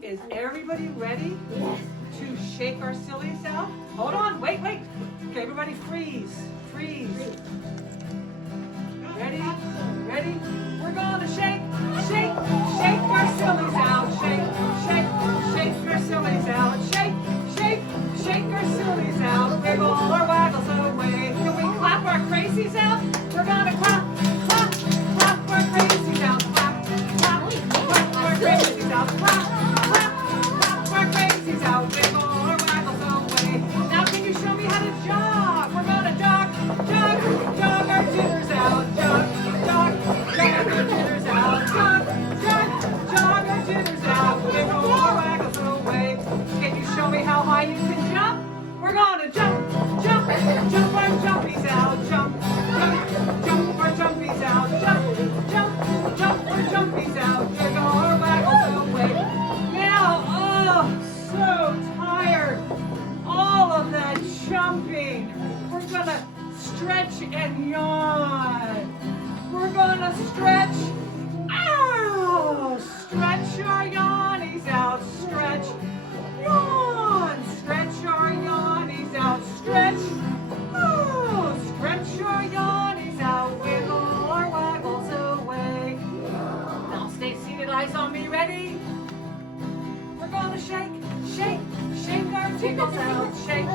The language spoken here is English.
Is everybody ready Yes. to shake our sillies out? Hold on, wait. Okay, everybody freeze. Ready? We're gonna shake our sillies out. Shake our sillies out. Shake our sillies out. Wiggle or waggle away. Can we clap our crazies out? We're gonna clap our crazies out. Clap our crazies out. Clap our crazies out. Wiggle or waggle away. Now can you show me how to jog? We're gonna jog our jitters out. Jog our jitters out. Jog our jitters out. Wiggle or waggle away. Can you show me how high you can jump? We're gonna jump our jumpies out. Jump our jumpies out. Jump our jumpies out. Wiggle or waggle away. Now, so tired. All of that jumping. We're gonna stretch and yawn. We're gonna stretch. Stretch our yawnies out. Stretch. Yawn. Stretch our yawnies out. Stretch. Stretch your yawnies out. Wiggle or waggles away. Now stay seated, eyes on me. Ready? We're gonna shake our jiggles out. Shake